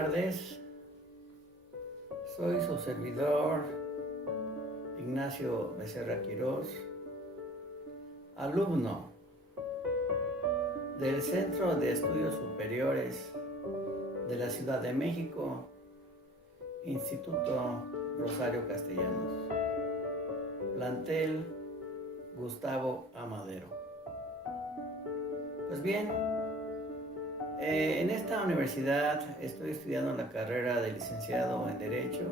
tardes. Soy su servidor, Ignacio Becerra Quirós, alumno del Centro de Estudios Superiores de la Ciudad de México, Instituto Rosario Castellanos, plantel Gustavo Amadero. Pues bien, en esta universidad estoy estudiando la carrera de licenciado en Derecho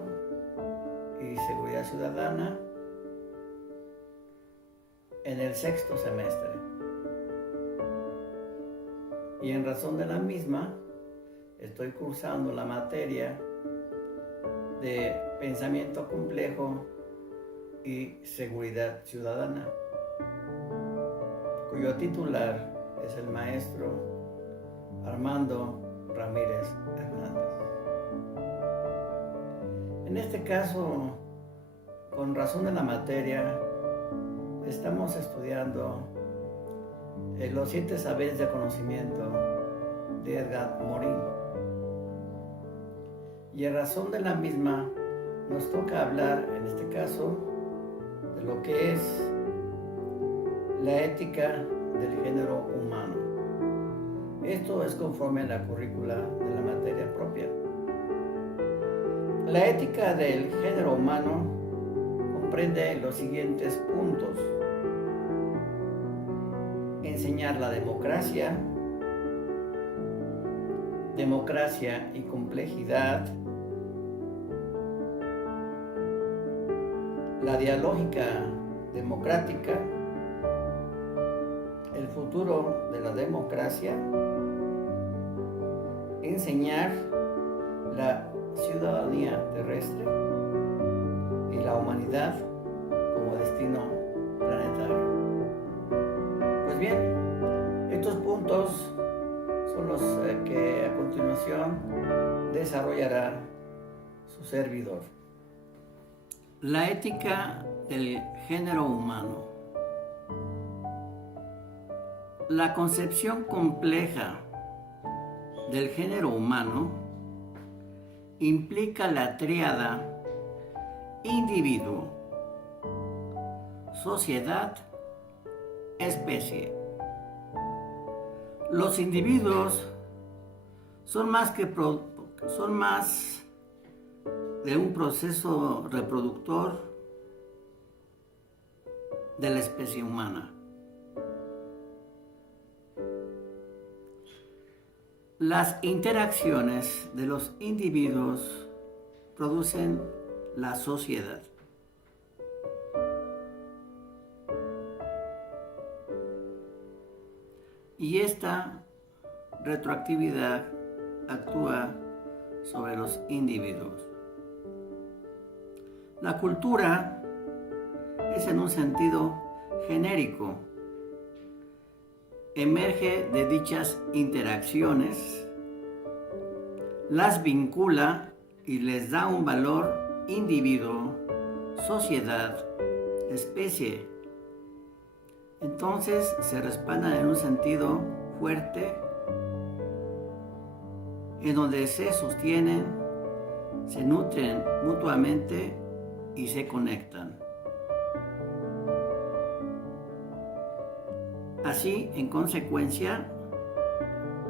y Seguridad Ciudadana en el 6º semestre. Y en razón de la misma, estoy cursando la materia de Pensamiento Complejo y Seguridad Ciudadana, cuyo titular es el maestro Armando Ramírez Hernández. En este caso, con razón de la materia, estamos estudiando los 7 saberes de conocimiento de Edgar Morin. Y en razón de la misma, nos toca hablar, en este caso, de lo que es la ética del género humano. Esto es conforme a la currícula de la materia propia. La ética del género humano comprende los siguientes puntos: enseñar la democracia y complejidad, la dialógica democrática, el futuro de la democracia, enseñar la ciudadanía terrestre y la humanidad como destino planetario. Pues bien, estos puntos son los que a continuación desarrollará su servidor. La ética del género humano. La concepción compleja del género humano implica la tríada individuo, sociedad, especie. Los individuos son más de un proceso reproductor de la especie humana. Las interacciones de los individuos producen la sociedad. Y esta retroactividad actúa sobre los individuos. La cultura es en un sentido genérico. Emerge de dichas interacciones, las vincula y les da un valor individuo, sociedad, especie. Entonces se respaldan en un sentido fuerte, en donde se sostienen, se nutren mutuamente y se conectan. Así, en consecuencia,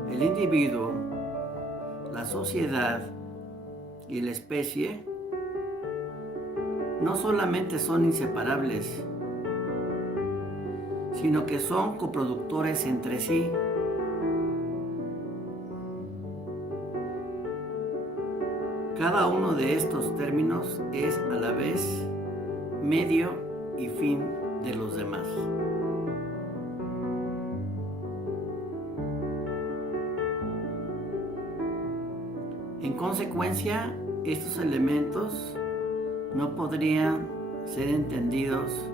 el individuo, la sociedad y la especie no solamente son inseparables, sino que son coproductores entre sí. Cada uno de estos términos es a la vez medio y fin de los demás. En consecuencia, estos elementos no podrían ser entendidos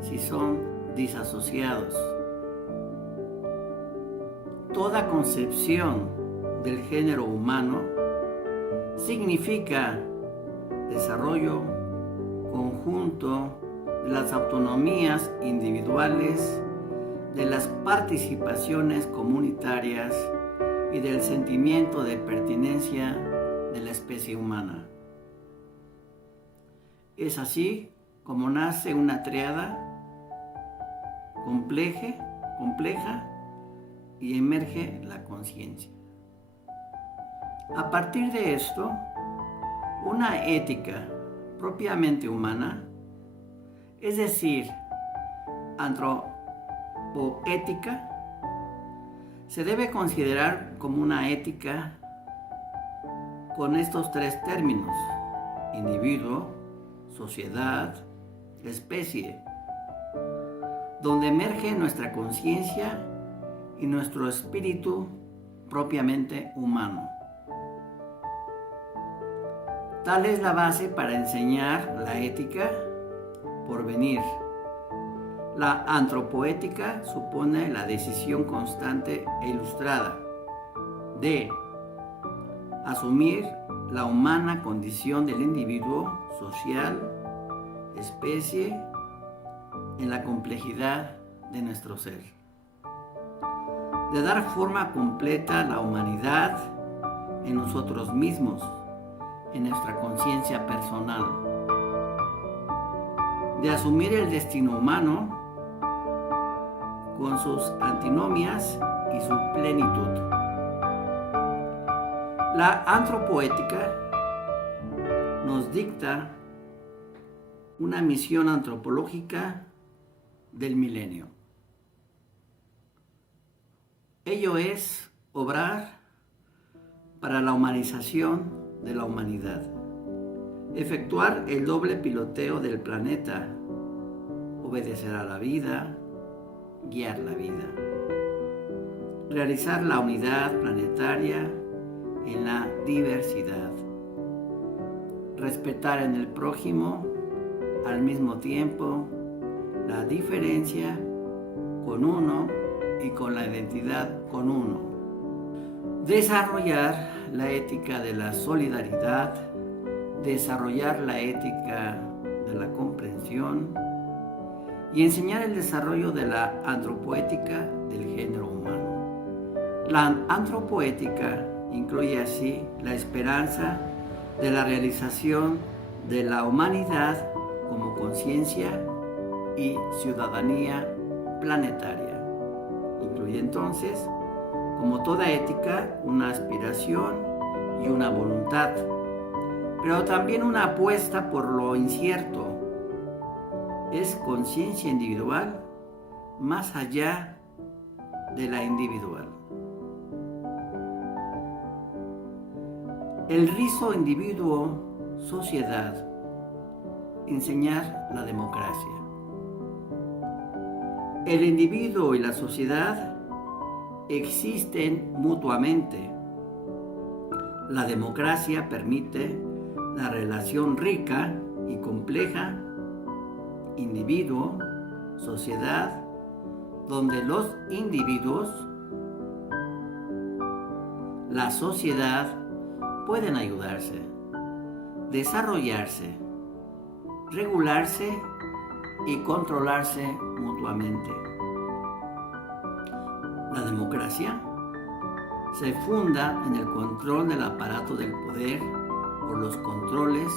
si son disasociados. Toda concepción del género humano significa desarrollo conjunto de las autonomías individuales, de las participaciones comunitarias y del sentimiento de pertenencia de la especie humana. Es así como nace una tríada compleja y emerge la conciencia. A partir de esto, una ética propiamente humana, es decir, antropoética, se debe considerar como una ética con estos tres términos: individuo, sociedad, especie, donde emerge nuestra conciencia y nuestro espíritu propiamente humano. Tal es la base para enseñar la ética por venir. La antropoética supone la decisión constante e ilustrada de asumir la humana condición del individuo social, especie, en la complejidad de nuestro ser. De dar forma completa a la humanidad en nosotros mismos, en nuestra conciencia personal. De asumir el destino humano con sus antinomias y su plenitud. La antropoética nos dicta una misión antropológica del milenio. Ello es obrar para la humanización de la humanidad, efectuar el doble piloteo del planeta, obedecer a la vida, guiar la vida, realizar la unidad planetaria en la diversidad, respetar en el prójimo al mismo tiempo la diferencia con uno y con la identidad con uno, desarrollar la ética de la solidaridad, desarrollar la ética de la comprensión y enseñar el desarrollo de la antropoética del género humano. La antropoética incluye así la esperanza de la realización de la humanidad como conciencia y ciudadanía planetaria. Incluye entonces, como toda ética, una aspiración y una voluntad, pero también una apuesta por lo incierto. Es conciencia individual más allá de la individual. El rizo individuo-sociedad, enseñar la democracia. El individuo y la sociedad existen mutuamente. La democracia permite la relación rica y compleja, individuo, sociedad, donde los individuos, la sociedad, pueden ayudarse, desarrollarse, regularse y controlarse mutuamente. La democracia se funda en el control del aparato del poder por los controles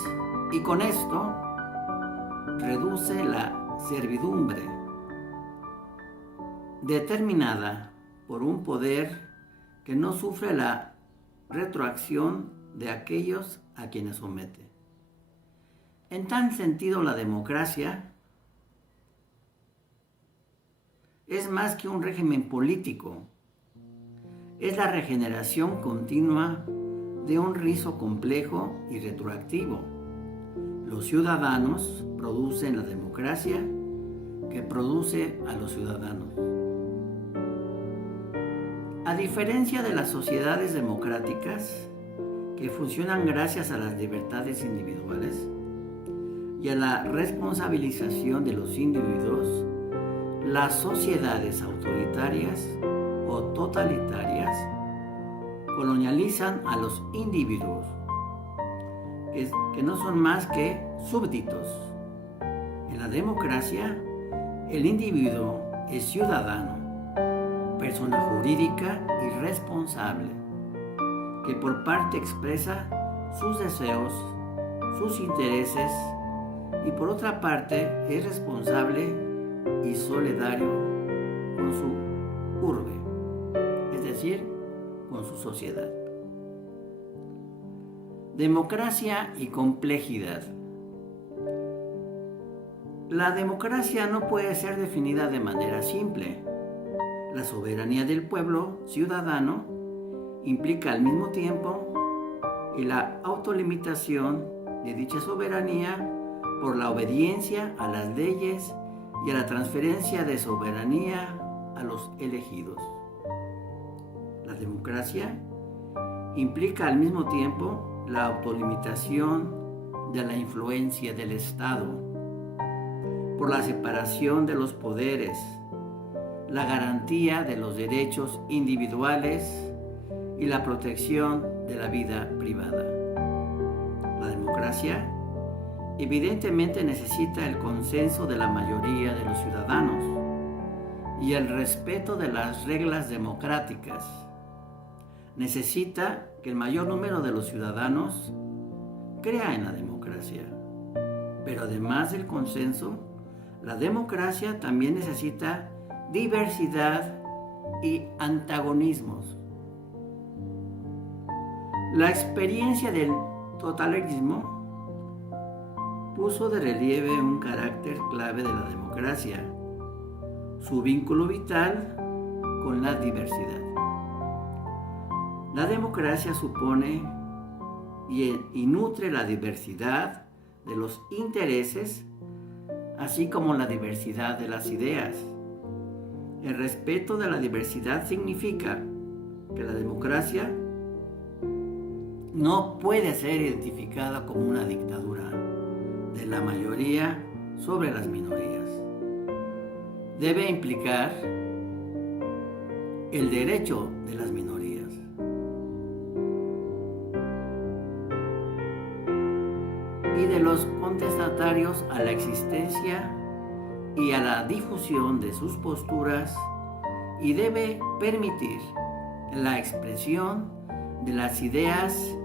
y con esto reduce la servidumbre determinada por un poder que no sufre la retroacción de aquellos a quienes somete. En tal sentido, la democracia es más que un régimen político, es la regeneración continua de un rizo complejo y retroactivo. Los ciudadanos producen la democracia que produce a los ciudadanos. A diferencia de las sociedades democráticas, que funcionan gracias a las libertades individuales y a la responsabilización de los individuos, las sociedades autoritarias o totalitarias colonializan a los individuos, que no son más que súbditos. En la democracia, el individuo es ciudadano, persona jurídica y responsable, que por parte expresa sus deseos, sus intereses y por otra parte es responsable y solidario con su urbe, es decir, con su sociedad. Democracia y complejidad. La democracia no puede ser definida de manera simple. La soberanía del pueblo ciudadano implica al mismo tiempo la autolimitación de dicha soberanía por la obediencia a las leyes y a la transferencia de soberanía a los elegidos. La democracia implica al mismo tiempo la autolimitación de la influencia del Estado, por la separación de los poderes, la garantía de los derechos individuales y la protección de la vida privada. La democracia evidentemente necesita el consenso de la mayoría de los ciudadanos y el respeto de las reglas democráticas. Necesita que el mayor número de los ciudadanos crea en la democracia. Pero además del consenso, la democracia también necesita diversidad y antagonismos. La experiencia del totalitarismo puso de relieve un carácter clave de la democracia, su vínculo vital con la diversidad. La democracia supone y nutre la diversidad de los intereses, así como la diversidad de las ideas. El respeto de la diversidad significa que la democracia no puede ser identificada como una dictadura de la mayoría sobre las minorías. Debe implicar el derecho de las minorías. Y de los contestatarios a la existencia y a la difusión de sus posturas, y debe permitir la expresión de las ideas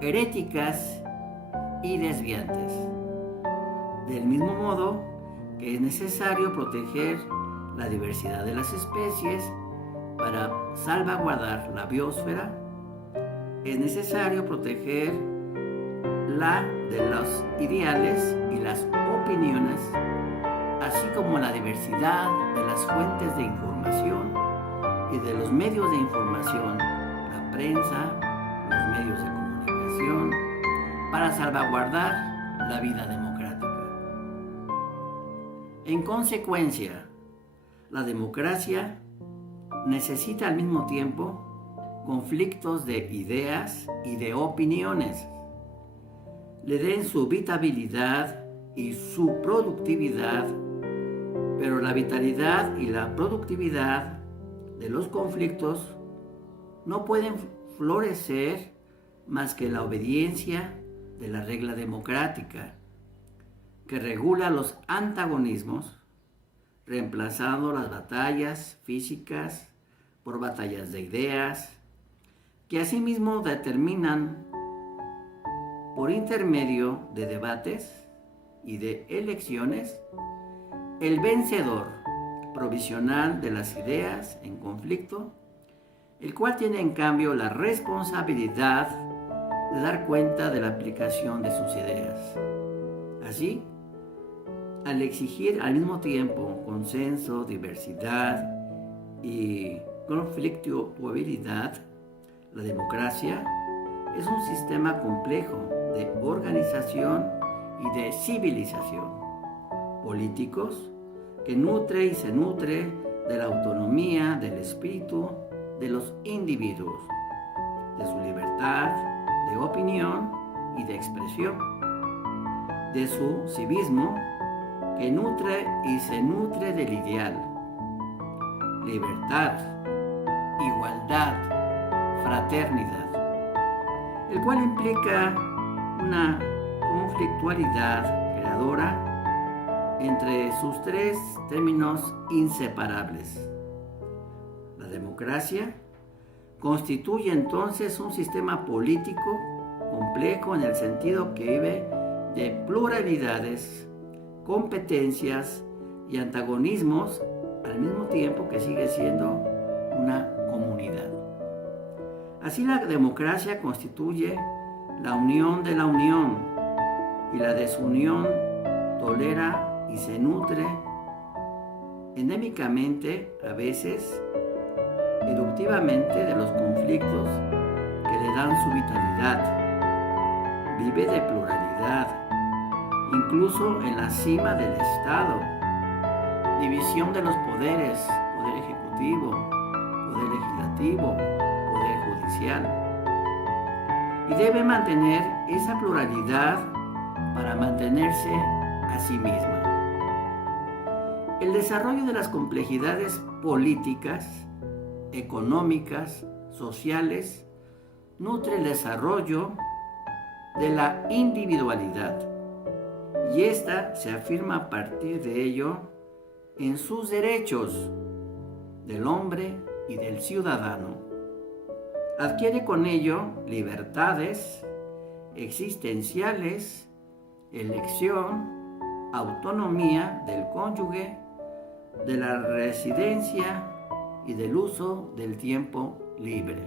heréticas y desviantes. Del mismo modo que es necesario proteger la diversidad de las especies para salvaguardar la biosfera, es necesario proteger la de los ideales y las opiniones, así como la diversidad de las fuentes de información y de los medios de información, la prensa, los medios de comunicación, para salvaguardar la vida democrática. En consecuencia, la democracia necesita al mismo tiempo conflictos de ideas y de opiniones, le den su vitabilidad y su productividad, pero la vitalidad y la productividad de los conflictos no pueden florecer más que la obediencia de la regla democrática que regula los antagonismos, reemplazando las batallas físicas por batallas de ideas, que asimismo determinan por intermedio de debates y de elecciones el vencedor provisional de las ideas en conflicto, el cual tiene en cambio la responsabilidad de dar cuenta de la aplicación de sus ideas. Así, al exigir al mismo tiempo consenso, diversidad y conflictuabilidad, la democracia es un sistema complejo de organización y de civilización, políticos, que nutre y se nutre de la autonomía del espíritu de los individuos, de su libertad de opinión y de expresión, de su civismo, que nutre y se nutre del ideal, libertad, igualdad, fraternidad, el cual implica una conflictualidad creadora entre sus tres términos inseparables. La democracia constituye entonces un sistema político complejo en el sentido que vive de pluralidades, competencias y antagonismos al mismo tiempo que sigue siendo una comunidad. Así la democracia constituye la unión de la unión y la desunión tolera y se nutre endémicamente, a veces eruptivamente, de los conflictos que le dan su vitalidad. Vive de pluralidad, incluso en la cima del Estado. División de los poderes, poder ejecutivo, poder legislativo, poder judicial. Y debe mantener esa pluralidad para mantenerse a sí misma. El desarrollo de las complejidades políticas, económicas, sociales, nutre el desarrollo de la individualidad y ésta se afirma a partir de ello en sus derechos del hombre y del ciudadano. Adquiere con ello libertades existenciales, elección, autonomía del cónyuge, de la residencia y del uso del tiempo libre.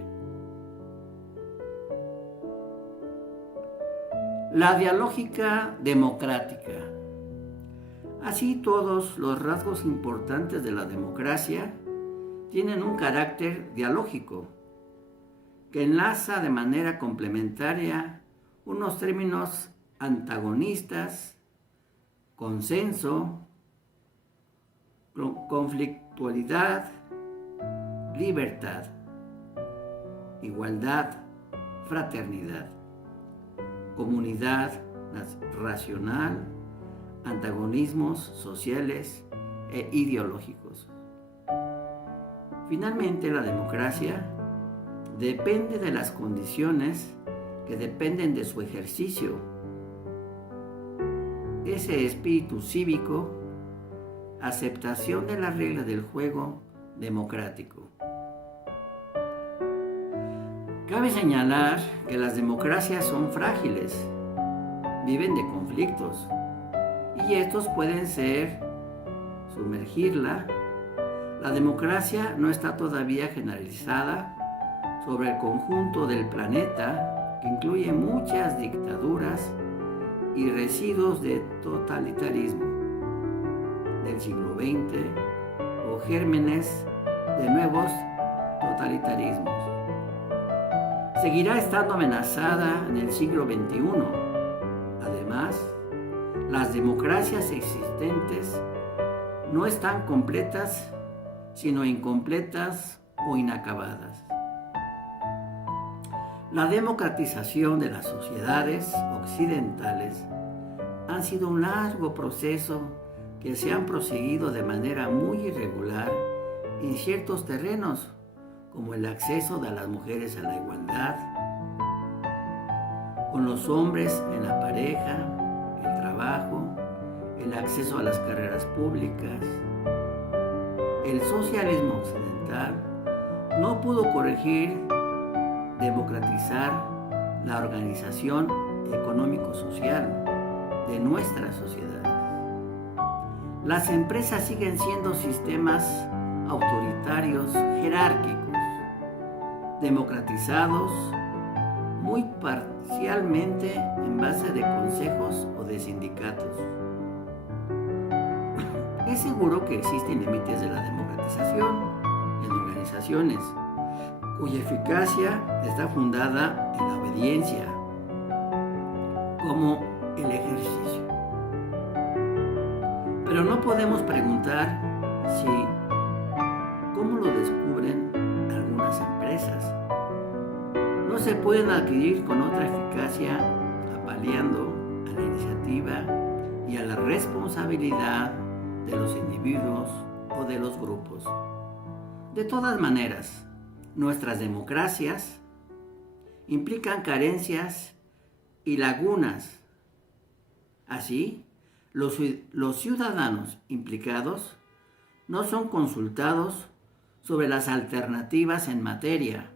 La dialógica democrática. Así todos los rasgos importantes de la democracia tienen un carácter dialógico que enlaza de manera complementaria unos términos antagonistas, consenso, conflictualidad, libertad, igualdad, fraternidad, comunidad racional, antagonismos sociales e ideológicos. Finalmente, la democracia depende de las condiciones que dependen de su ejercicio. Ese espíritu cívico, aceptación de las reglas del juego democrático. Cabe señalar que las democracias son frágiles, viven de conflictos, y estos pueden ser sumergirla. La democracia no está todavía generalizada sobre el conjunto del planeta, que incluye muchas dictaduras y residuos de totalitarismo del siglo XX o gérmenes de nuevos totalitarismos. Seguirá estando amenazada en el siglo XXI. Además, las democracias existentes no están completas, sino incompletas o inacabadas. La democratización de las sociedades occidentales ha sido un largo proceso que se han proseguido de manera muy irregular en ciertos terrenos, como el acceso de las mujeres a la igualdad, con los hombres en la pareja, el trabajo, el acceso a las carreras públicas. El socialismo occidental no pudo corregir, democratizar la organización económico-social de nuestras sociedades. Las empresas siguen siendo sistemas autoritarios, jerárquicos, democratizados muy parcialmente en base de consejos o de sindicatos. Es seguro que existen límites de la democratización en organizaciones cuya eficacia está fundada en la obediencia, como el ejercicio. Pero no podemos preguntar cómo lo descubren algunas empresas. No se pueden adquirir con otra eficacia apaleando a la iniciativa y a la responsabilidad de los individuos o de los grupos. De todas maneras, nuestras democracias implican carencias y lagunas. Así, los ciudadanos implicados no son consultados sobre las alternativas en materia,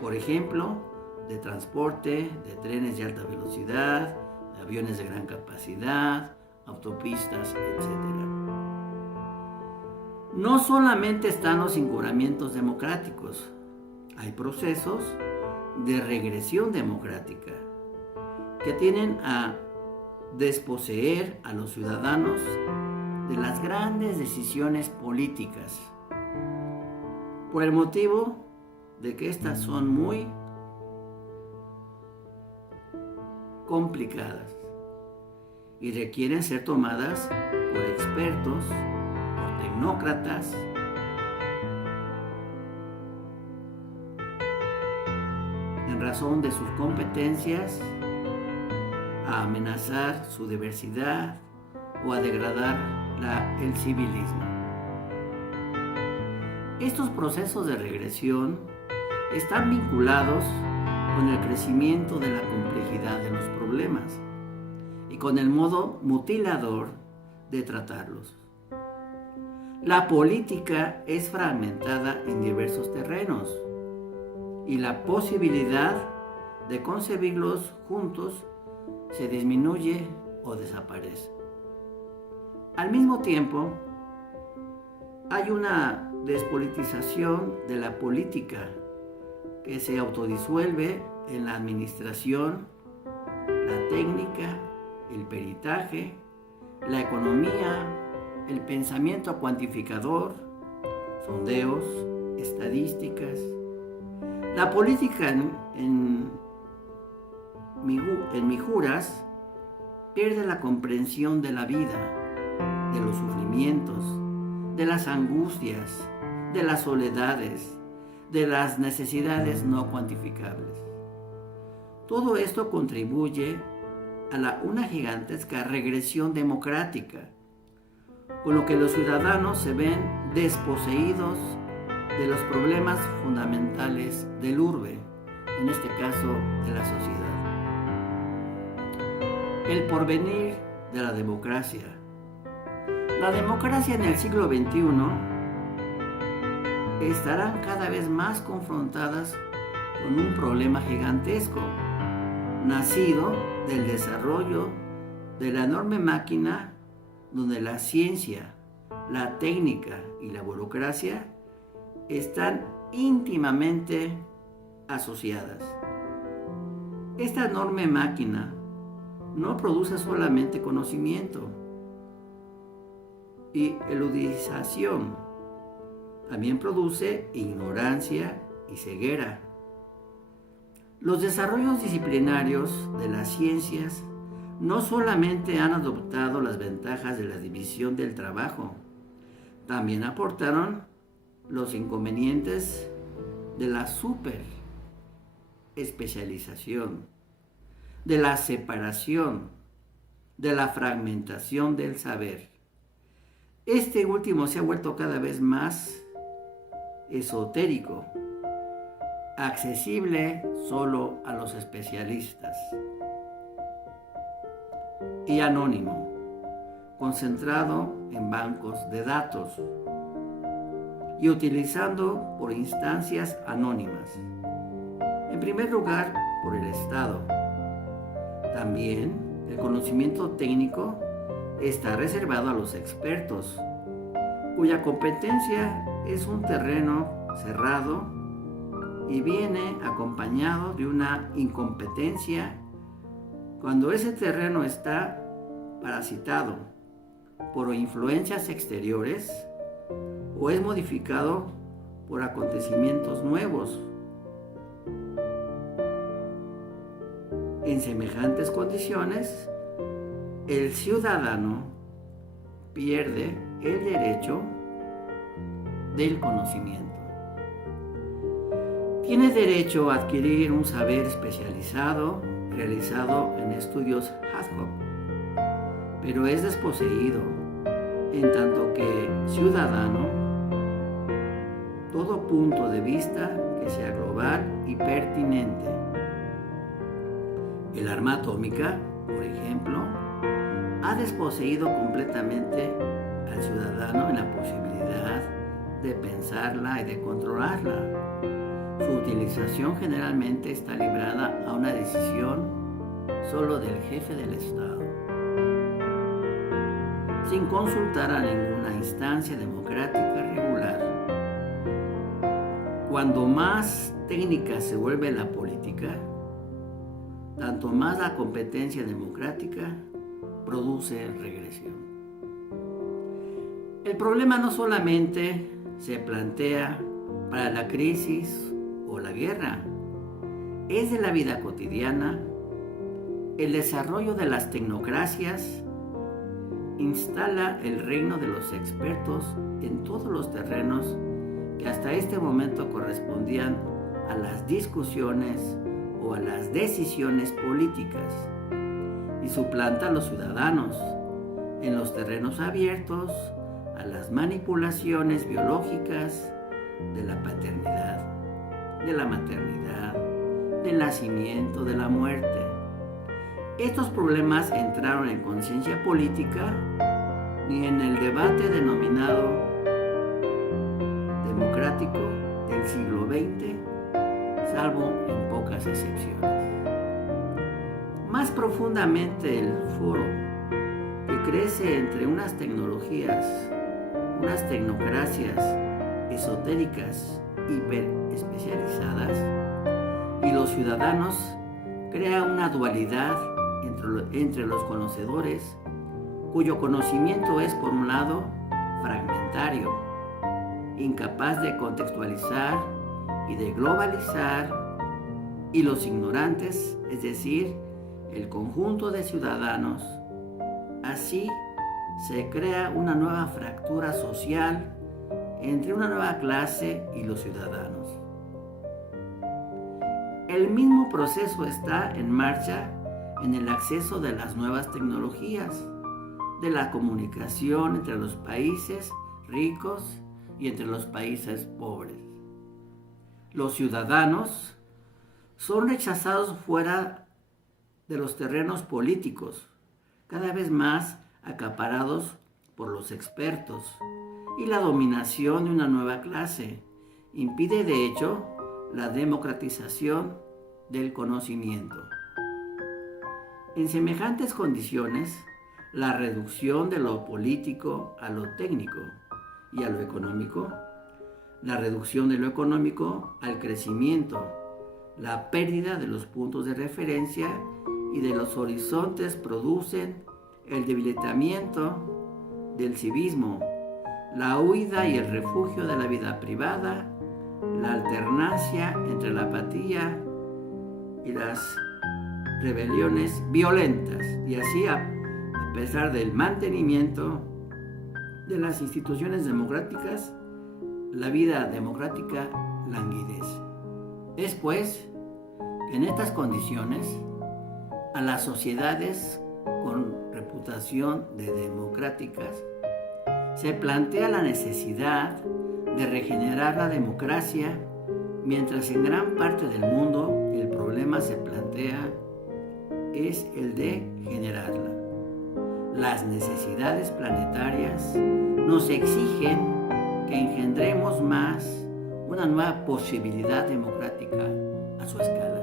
por ejemplo, de transporte, de trenes de alta velocidad, de aviones de gran capacidad, autopistas, etc. No solamente están los incumplimientos democráticos, hay procesos de regresión democrática que tienden a desposeer a los ciudadanos de las grandes decisiones políticas, por el motivo de que estas son muy complicadas y requieren ser tomadas por expertos, por tecnócratas, en razón de sus competencias, a amenazar su diversidad o a degradar el civilismo. Estos procesos de regresión están vinculados con el crecimiento de la complejidad de los problemas y con el modo mutilador de tratarlos. La política es fragmentada en diversos terrenos y la posibilidad de concebirlos juntos se disminuye o desaparece. Al mismo tiempo, hay una despolitización de la política que se autodisuelve en la administración, la técnica, el peritaje, la economía, el pensamiento cuantificador, sondeos, estadísticas. La política en mijuras pierde la comprensión de la vida, de los sufrimientos, de las angustias, de las soledades, de las necesidades no cuantificables. Todo esto contribuye a una gigantesca regresión democrática, con lo que los ciudadanos se ven desposeídos de los problemas fundamentales del urbe, en este caso de la sociedad. El porvenir de la democracia. La democracia en el siglo XXI estarán cada vez más confrontadas con un problema gigantesco, nacido del desarrollo de la enorme máquina donde la ciencia, la técnica y la burocracia están íntimamente asociadas. Esta enorme máquina no produce solamente conocimiento y eludización, también produce ignorancia y ceguera. Los desarrollos disciplinarios de las ciencias no solamente han adoptado las ventajas de la división del trabajo, también aportaron los inconvenientes de la superespecialización, de la separación, de la fragmentación del saber. Este último se ha vuelto cada vez más esotérico, accesible solo a los especialistas, y anónimo, concentrado en bancos de datos y utilizando por instancias anónimas. En primer lugar, por el Estado. También el conocimiento técnico está reservado a los expertos, cuya competencia es un terreno cerrado y viene acompañado de una incompetencia cuando ese terreno está parasitado por influencias exteriores o es modificado por acontecimientos nuevos. En semejantes condiciones, el ciudadano pierde el derecho del conocimiento. Tiene derecho a adquirir un saber especializado realizado en estudios ad hoc, pero es desposeído en tanto que ciudadano todo punto de vista que sea global y pertinente. El arma atómica, por ejemplo, ha desposeído completamente al ciudadano en la posibilidad de pensarla y de controlarla. Su utilización generalmente está librada a una decisión solo del jefe del Estado, sin consultar a ninguna instancia democrática regular. Cuando más técnica se vuelve la política, tanto más la competencia democrática produce regresión. El problema no solamente se plantea para la crisis o la guerra, es de la vida cotidiana. El desarrollo de las tecnocracias instala el reino de los expertos en todos los terrenos que hasta este momento correspondían a las discusiones o a las decisiones políticas, y suplanta a los ciudadanos en los terrenos abiertos a las manipulaciones biológicas de la paternidad, de la maternidad, del nacimiento, de la muerte. Estos problemas entraron en conciencia política ni en el debate denominado democrático del siglo XX, salvo en pocas excepciones. Más profundamente, el foro, que crece entre unas tecnologías, unas tecnocracias esotéricas hiperespecializadas y los ciudadanos, crea una dualidad entre los conocedores, cuyo conocimiento es, por un lado, fragmentario, incapaz de contextualizar y de globalizar, y los ignorantes, es decir, el conjunto de ciudadanos. Así se crea una nueva fractura social entre una nueva clase y los ciudadanos. El mismo proceso está en marcha en el acceso de las nuevas tecnologías, de la comunicación entre los países ricos y entre los países pobres. Los ciudadanos son rechazados fuera de los terrenos políticos, cada vez más acaparados por los expertos, y la dominación de una nueva clase impide, de hecho, la democratización del conocimiento. En semejantes condiciones, la reducción de lo político a lo técnico y a lo económico, la reducción de lo económico al crecimiento, la pérdida de los puntos de referencia y de los horizontes producen el debilitamiento del civismo, la huida y el refugio de la vida privada, la alternancia entre la apatía y las rebeliones violentas, y así a pesar del mantenimiento de las instituciones democráticas, la vida democrática languidece. Es pues en estas condiciones a las sociedades con reputación de democráticas se plantea la necesidad de regenerar la democracia, mientras en gran parte del mundo el problema se plantea es el de generarla. Las necesidades planetarias nos exigen que engendremos más una nueva posibilidad democrática a su escala.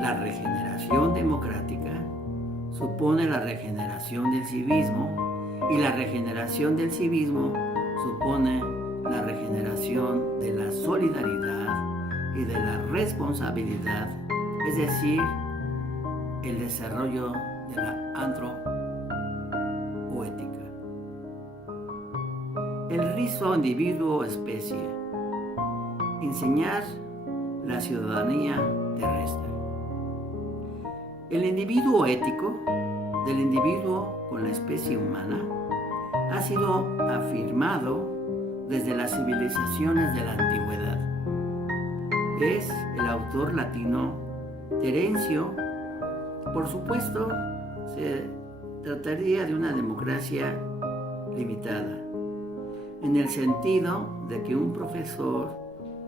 La regeneración democrática supone la regeneración del civismo, y la regeneración del civismo supone la regeneración de la solidaridad y de la responsabilidad, es decir, el desarrollo de la antropoética. El rizo individuo-especie. Enseñar la ciudadanía terrestre. El individuo ético, del individuo con la especie humana, ha sido afirmado desde las civilizaciones de la antigüedad. Es el autor latino Terencio. Por supuesto, se trataría de una democracia limitada, en el sentido de que un profesor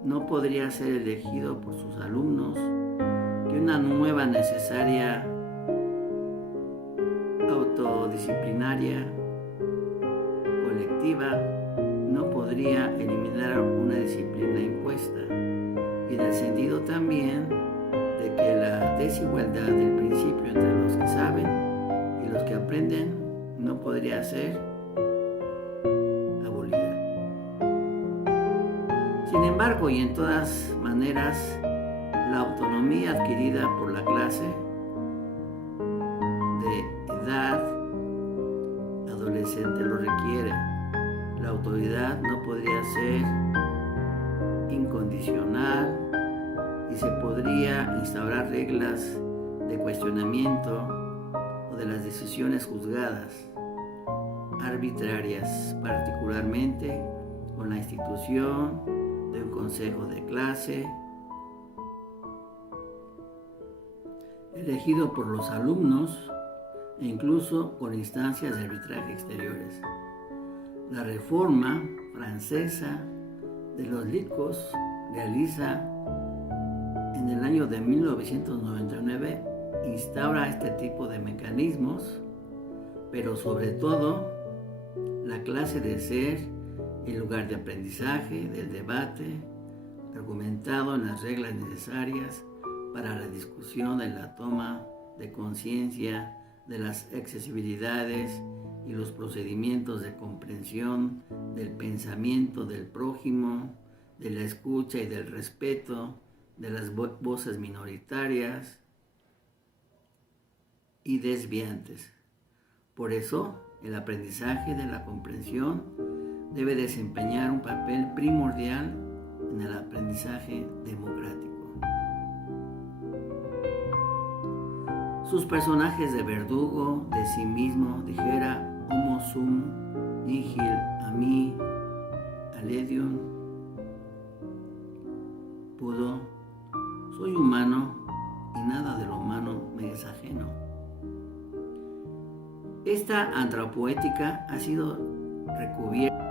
no podría ser elegido por sus alumnos, que una nueva necesaria autodisciplinaria colectiva no podría eliminar una disciplina impuesta, en el sentido también de que la desigualdad del principio entre los que saben y los que aprenden no podría ser abolida. Sin embargo, y en todas maneras, la autonomía adquirida por la clase de edad adolescente lo requiere. La autoridad no podría ser incondicional y se podría instaurar reglas de cuestionamiento o de las decisiones juzgadas arbitrarias, particularmente con la institución de un consejo de clase elegido por los alumnos e incluso con instancias de arbitraje exteriores. La reforma francesa de los laicos realiza en el año de 1999 instaura este tipo de mecanismos, pero sobre todo la clase de ser el lugar de aprendizaje, del debate, argumentado en las reglas necesarias para la discusión de la toma de conciencia de las accesibilidades y los procedimientos de comprensión del pensamiento del prójimo, de la escucha y del respeto de las voces minoritarias y desviantes. Por eso, el aprendizaje de la comprensión debe desempeñar un papel primordial en el aprendizaje democrático. Sus personajes de verdugo de sí mismo, dijera homo sum nihil ami alledium, pudo, soy humano y nada de lo humano me es ajeno. Esta antropoética ha sido recubierta